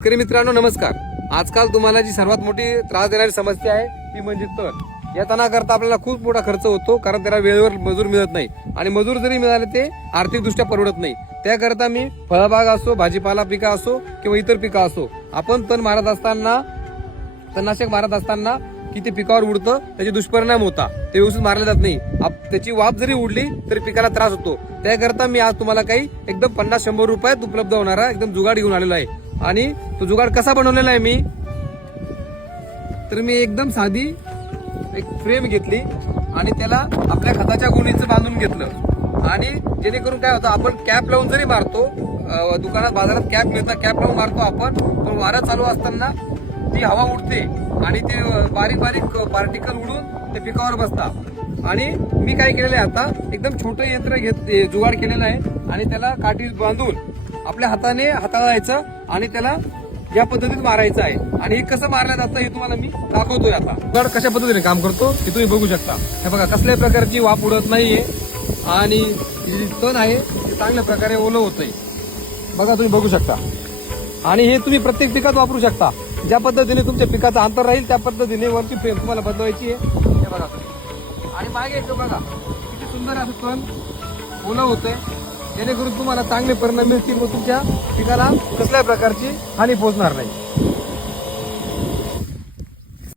शेतकरी मित्रांनो नमस्कार. आजकाल तुम्हाला जी सर्वात मोठी त्रास देणारी समस्या आहे ती म्हणजे तण. या तणाकरता आपल्याला खूप मोठा खर्च होतो, कारण त्याला वेळेवर मजूर मिळत नाही आणि मजूर जरी मिळाले ते आर्थिकदृष्ट्या परवडत नाही. त्याकरता मी फळबाग असो, भाजीपाला पिका असो किंवा इतर पिका असो, आपण तण मारत असताना, तणनाशक मारत असताना की ते पिकावर उडतं, त्याचे दुष्परिणाम होता, ते व्यवस्थित मारले जात नाही, त्याची वाफ जरी उडली तरी पिकाला त्रास होतो. त्याकरता मी आज तुम्हाला काही एकदम 50-100 रुपयात उपलब्ध होणारा एकदम जुगाड घेऊन आलेलो आहे. आणि तो जुगाड कसा बनवलेला आहे मी, तर मी एकदम साधी एक फ्रेम घेतली आणि त्याला आपल्या खताच्या गुणीचं बांधून घेतलं. आणि जेणेकरून काय होतं, आपण कॅप लावून जरी मारतो, दुकानात बाजारात कॅप मिळतात, कॅप लावून मारतो आपण, पण वारा चालू असताना ती हवा उडते आणि ते बारीक बारीक पार्टिकल उडून ते पिकावर बसतात. आणि मी काय केलेलं आहे, आता एकदम छोटं यंत्र जुगाड केलेलं आहे आणि त्याला काठी बांधून आपल्या हाताने हाताळायचं आणि त्याला या पद्धतीत मारायचं आहे. आणि हे कसं मारलं जातं हे तुम्हाला मी दाखवतोय. आता जुगाड कशा पद्धतीने काम करतो हे तुम्ही बघू शकता. हे बघा, कसल्याही प्रकारची वाफ उडत नाहीये आणि तण आहे ते चांगल्या प्रकारे ओलं होतंय. बघा, तुम्ही बघू शकता. आणि हे तुम्ही प्रत्येक पिकात वापरू शकता. ज्या पद्धतीने तुमच्या पिकाचं अंतर राहील त्या पद्धतीने वरची फ्रेम तुम्हाला बदलवायची आहे. हे बघा तुम्ही. आणि मागे येतो बघा, किती सुंदर असं तण ओलं होतंय, जेणेकरून तुम्हाला चांगले परिणाम मिळतील व तुमच्या पिकाला कसल्याही प्रकारची हानी पोहोचणार नाही.